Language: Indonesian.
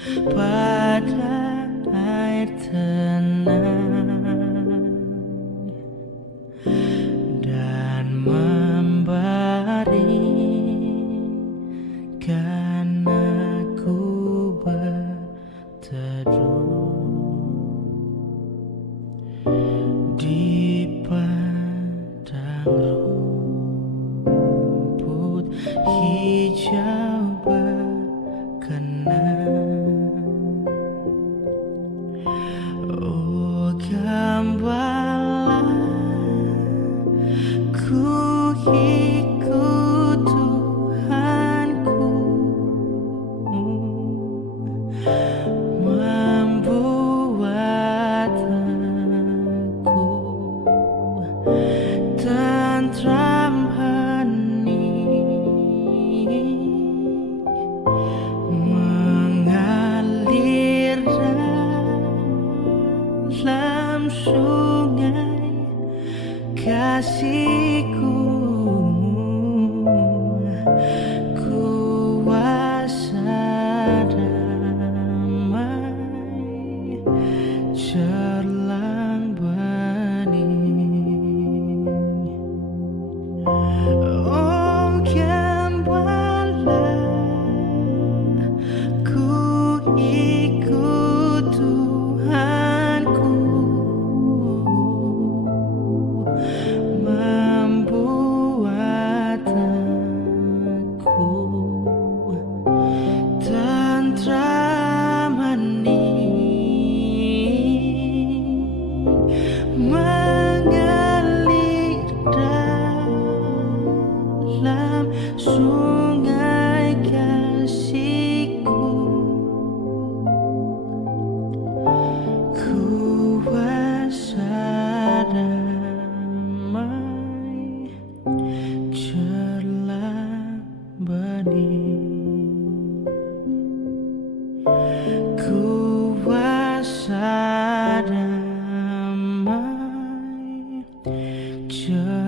pada air tenang dan membaringkan aku berteduh di padang rumput hijau berkenan. Oh gembala, ku ikut Tuhanku, membuat aku tentram hening, mengalir dalam sungai kasihku, kuasa damai cerlang bening. Oh gembala, ku ikut Tuhanku, membuat aku tentram hening, mengalir dalam sungai kasihku, kuasa damai cerlang bening, kuasa damai cerlang